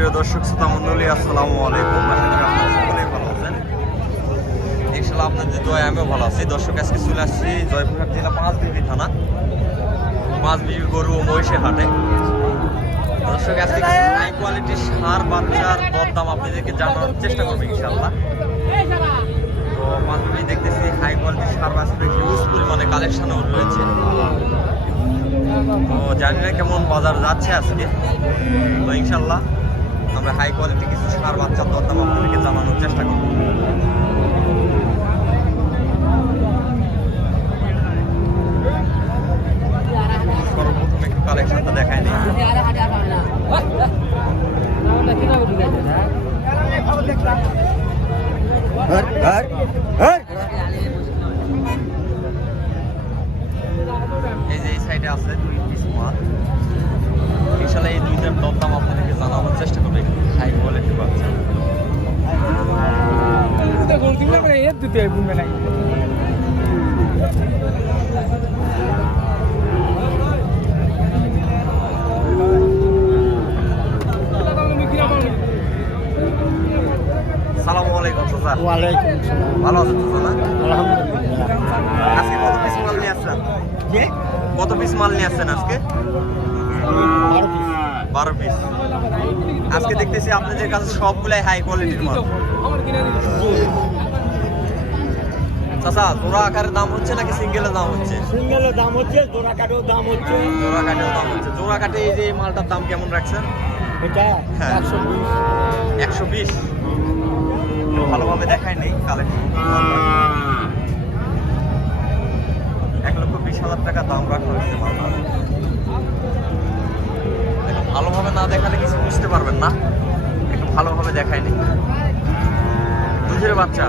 প্রিয় দর্শক, শ্রোতা মন্ডলী আসসালামু আলাইকুম। আপনারা সকলেই ভালো আছেন। ইনশাল্লাহ আপনাদের দোয়া আমিও ভালো আছি। দর্শক, আজকে চলে আসছি জয়পুরহাট জেলা পাঁচ বিবি থানা পাঁচ বিবি গরু ও মহিষের হাটে। দর্শক, আজকে হাই কোয়ালিটির সার, বাচ্চার দরদাম আপনাদেরকে জানানোর চেষ্টা করব ইনশাল্লাহ তো পাঁচ বিবি দেখতেছি হাই কোয়ালিটির সার, বাচ্চাদের হিউজ পরিমাণে কালেকশনও রয়েছে। তো জানি না কেমন বাজার যাচ্ছে আজকে। তো ইনশাল্লাহ আমরা হাই কোয়ালিটি কিছু সার বাচ্চার দরদাম আপনাদেরকে জানানোর চেষ্টা করব। সর্বপ্রথম একটু কালেকশনটা দেখায় নি এই যে এই সাইডে আছে দুই পিস মাল। এই দুইটার দরদাম আপনাদেরকে জানানোর চেষ্টা করব একটু হাই কোয়ালিটি বাচ্চা সালামু আলাইকুম চাচা ওয়ালাইকুম আসসালাম ভালো আছেন চাচা আলহামদুলিল্লাহ। আজকে কত পিস মাল নিয়ে আসছেন? কত পিস মাল নিয়ে আসছেন আজকে? বারো পিস বারো পিস আজকে দেখতেছি আপনাদের কাছে সবগুলাই হাই কোয়ালিটির মাল। চাচা জোড়া আকারের দাম হচ্ছে নাকি সিঙ্গেলের দাম হচ্ছে? সিঙ্গেলের দাম হচ্ছে জোড়া কাঠের দাম হচ্ছে। জোড়া কাঠের দাম হচ্ছে। জোড়া কাঠে এই যে মালটার দাম কেমন রাখছেন? এটা হ্যাঁ। একশো বিশ। একশো বিশ? ভালোভাবে দেখায় নেই কালেকশন এক লক্ষ বিশ হাজার টাকা দাম রাখা হয়েছে মালটা। একটু ভালোভাবে না দেখালে কিছু বুঝতে পারবেন না। একটু ভালোভাবে দেখায় নেই। দুধের বাচ্চা।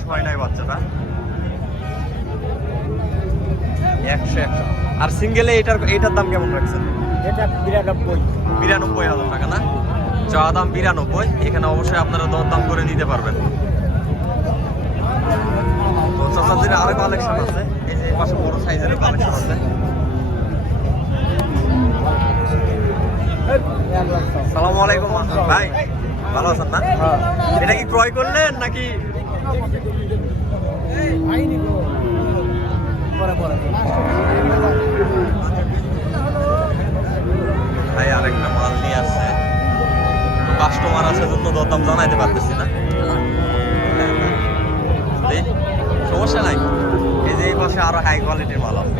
বয়স হয় নাই বাচ্চাটা। একশো একশো। আর সিঙ্গেলে এটার এটার দাম কেমন রাখছেন এটা বিরানব্বই। বিরানব্বই হাজার টাকা না? চা দাম বিরানব্বই এখানে অবশ্যই আপনারা দরদাম করে নিতে পারবেন। তো চাচাদের আরও কালেকশন আছে। এই যে পাশে বড় সাইজের কালেকশন আছে। সালাম আলাইকুম ভাই। ভালো আছেন না? হ্যাঁ। এটা কি ক্রয় করলেন নাকি ভাই, আরেকটা মাল নিয়ে আসছে। কাস্টমার আছে জন্য দরদাম জানাইতে পারতেছি না। সমস্যা নাই। এই যে এই আরও হাই কোয়ালিটির মাল আছে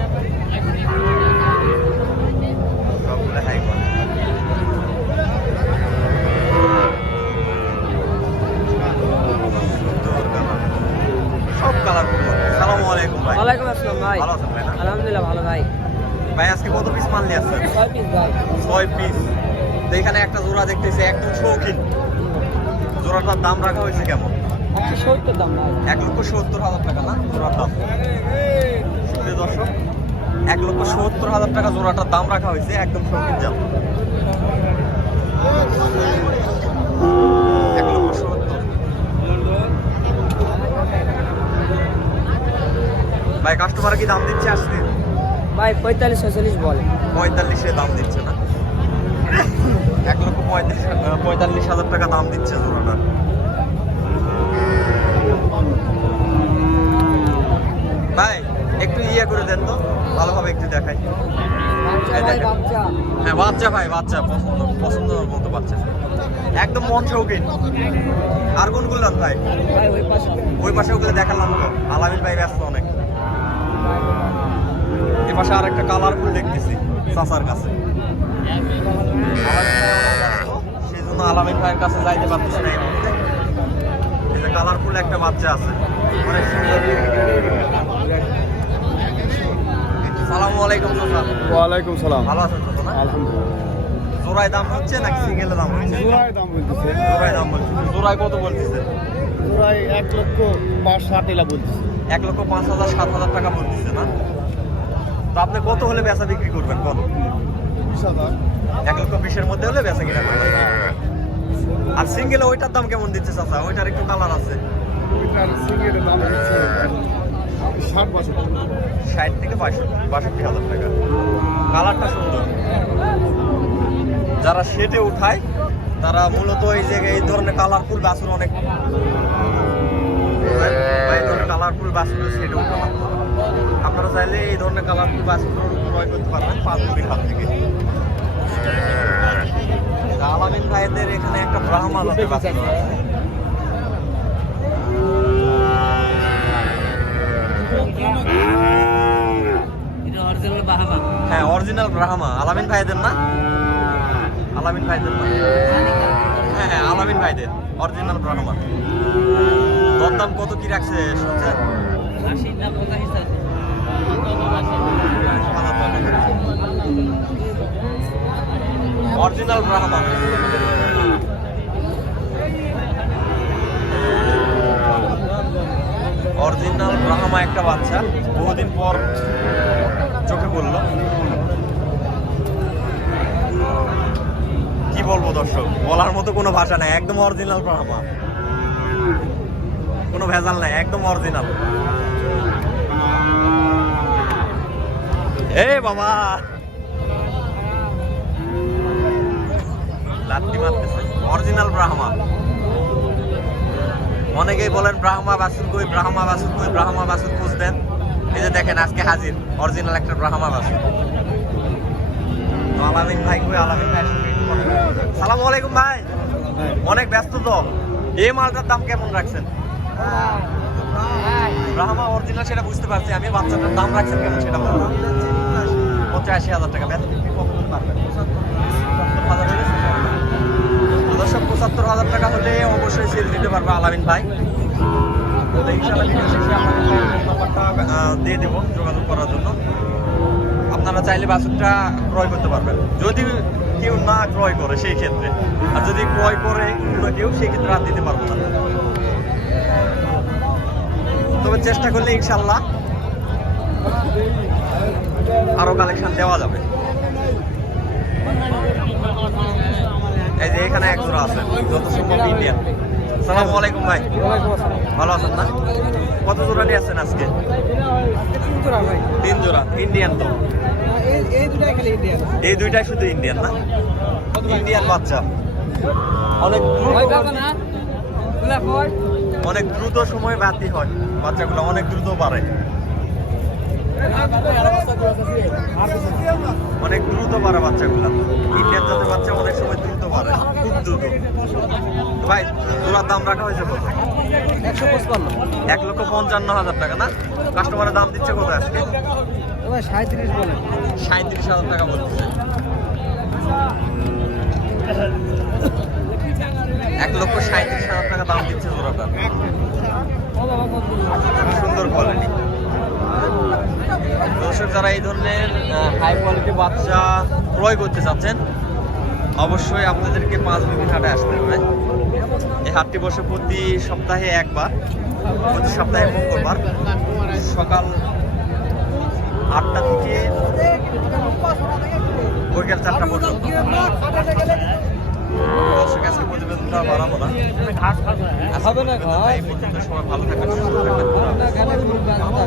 সবগুলো হাই কোয়ালিটি সব কালারফুল সালামু আলাইকুম ভাই ওয়ালাইকুম আসসালাম ভাই ভালো আছেন ভাই না আলহামদুলিল্লাহ ভালো ভাই ভাই আজকে কত পিস মাল নিয়ে আসছেন ছয় পিস তো এখানে একটা জোড়া দেখতেছি একদম শৌখিন। জোড়াটার দাম রাখা হয়েছে কেমন? এক লক্ষ সত্তর হাজার টাকা না? জোড়ার দাম। সুপ্রিয় দর্শক, এক লক্ষ সত্তর হাজার টাকা জোড়াটার দাম রাখা হয়েছে, একদম শৌখিন জাত। এক লক্ষ ভাই কাস্টমার কি দাম দিচ্ছে আজকে? ভাই পঁয়তাল্লিশ ছয়চল্লিশ বলে। পঁয়তাল্লিশে দাম দিচ্ছে না? এক লক্ষ পঁয়ত্রিশ পঁয়তাল্লিশ হাজার টাকা দাম দিচ্ছে জোড়াটা। ভাই একটু ইয়ে করে দেন তো ভালোভাবে একটু দেখাই। হ্যাঁ বাচ্চা ভাই বাচ্চা পছন্দ পছন্দ মতো বাচ্চা একদম মন শৌখিন। আর কোনগুলো নেন ভাই? ভাই ওই পাশে ওই পাশে ওগুলো দেখালাম তো। আলামিন ভাই ব্যস্ত অনেক। এ পাশে আর একটা কালারফুল দেখতেছি চাচার কাছে। সেই জন্য আলামিন ভাইয়ের কাছে যাইতে পারতেছি না এই মুহূর্তে। এই যে কালারফুল একটা বাচ্চা আছে। অনেক সুন্দর। সালামু আলাইকুম চাচা। ওয়ালাইকুম সালাম। ভালো আছেন চাচা না? আলহামদুলিল্লাহ। জোড়ায় দাম হচ্ছে নাকি সিঙ্গেলে দাম হচ্ছে? জোড়ায় দাম বলতেছে। জোড়ায় দাম বলছে। জোড়ায় কত বলতেছে? জোড়ায় এক লক্ষ পাঁচ ষাট এলা বলতেছে। এক লক্ষ পাঁচ হাজার সাত হাজার টাকা বলতেছে না? তো আপনি কত হলে বেচা বিক্রি করবেন কত এক লক্ষ বিশের মধ্যে হলে বেচা কিনা করবেন। আর সিঙ্গেলে ওইটার দাম কেমন দিচ্ছে চাচা? ওইটার একটু কালার আছে। ষাট থেকে বাষট্টি হাজার টাকা। কালারটা সুন্দর। যারা শেডে উঠায়, তারা মূলত এই যে এই ধরনের কালারফুল বাছুর অনেক। কালারফুল বাছুর শেডে উঠানো আপনারা চাইলে এই ধরনের কালারফুল বাছুর ক্রয় করতে পারবেন পাঁচ রুপির হাত থেকে। আলামিন ভাইদের এখানে একটা ব্রাহ্মা জাতের বাছুর আছে হ্যাঁ অরিজিনাল ব্রাহ্মা আলামিন ভাইদের না? আলামিন ভাইদের না? হ্যাঁ হ্যাঁ আলামিন ভাইদের। অরিজিনাল ব্রাহ্মা দরদাম কত কি রাখছে শুনছেন? অরিজিনাল ব্রাহ্মা অরিজিনাল একটা বাচ্চা, বহুদিন পর চোখে পড়ল। কি বলব দর্শক, বলার মতো কোনো ভাষা নাই, একদম অরিজিনাল ব্রাহ্মা কোনো ভেজাল নাই, একদম অরিজিনাল এ বাবা। লাত্তি মারতেছে। অরিজিনাল ব্রাহ্মা। অনেকেই বলেন ব্রাহ্মা বাসুর কই, ব্রাহ্মা বাসুর কই, ব্রাহ্মা বাসুর খোঁজ দেন এই যে দেখেন, আজকে হাজির। অরিজিনাল একটা ব্রাহ্মা বাসুর তো আলামিন ভাই কই, আলামিন ভাই সালাম আলাইকুম ভাই। অনেক ব্যস্ত তো। এই মালটার দাম কেমন রাখছেন? ব্রাহ্মা অরিজিনাল সেটা বুঝতে পারছি। আমি বাচ্চাটার দাম রাখছেন কেমন সেটা বলব পঁচাশি হাজার টাকা। বেতন কি কখন পারবেন? দর্শক, পঁচাত্তর হাজার টাকা হলে অবশ্যই সেল দিতে পারবে আলামিন ভাই। তো ইনশাআল্লাহ ভিডিও শেষে নাম্বারটা দিয়ে দেবো যোগাযোগ করার জন্য। আপনারা চাইলে বাছুরটা ক্রয় করতে পারবেন। যদি কেউ না ক্রয় করে সেই ক্ষেত্রে। আর যদি ক্রয় করে কেউ, সেই ক্ষেত্রে আর দিতে পারব না। তবে চেষ্টা করলে ইনশাল্লাহ আরও কালেকশন দেওয়া যাবে। এই যে এখানে এক জোড়া আছে, যত সম্ভব ইন্ডিয়ান সালামু আলাইকুম ভাই। ভালো আছেন না? কত জোড়া নিয়ে আসছেন আজকে? তিন জোড়া ইন্ডিয়ান তো। এই দুইটাই শুধু ইন্ডিয়ান না? ইন্ডিয়ান বাচ্চা। অনেক অনেক দ্রুত সময় বাতি হয়। বাচ্চাগুলো অনেক দ্রুত বাড়ে। অনেক দ্রুত বাড়ে বাচ্চাগুলো। ইন্ডিয়ান জাতের বাচ্চা অনেক সময় দ্রুত বাড়ে, খুব দ্রুত। ভাই জোড়ার দাম রাখা হয়েছে কত? একশো পঁচপান্ন এক লক্ষ পঞ্চান্ন হাজার টাকা, না? কাস্টমারের দাম দিচ্ছে কত আজকে? সাঁত্রিশ বলে সাঁত্রিশ হাজার টাকা বলতেছে। এক লক্ষ সাঁত্রিশ হাজার টাকা দাম দিচ্ছে জোড়াটা। সুন্দর কোয়ালিটি দর্শক যারা এই ধরনের হাই কোয়ালিটি বাচ্চা ক্রয় করতে চাচ্ছেন অবশ্যই আপনাদেরকে পাঁচ মিনিট হাটে আসতে হবে। এই হাটটি বসে প্রতি সপ্তাহে একবার প্রতি সপ্তাহে মঙ্গলবার সকাল আটটা থেকে বিকেল চারটা পর্যন্ত। দর্শক আজকে প্রতিবেদনটা বাড়াবো না। হবে না এই পর্যন্ত সবাই ভালো থাকবেন সুস্থ থাকবেন। ঘর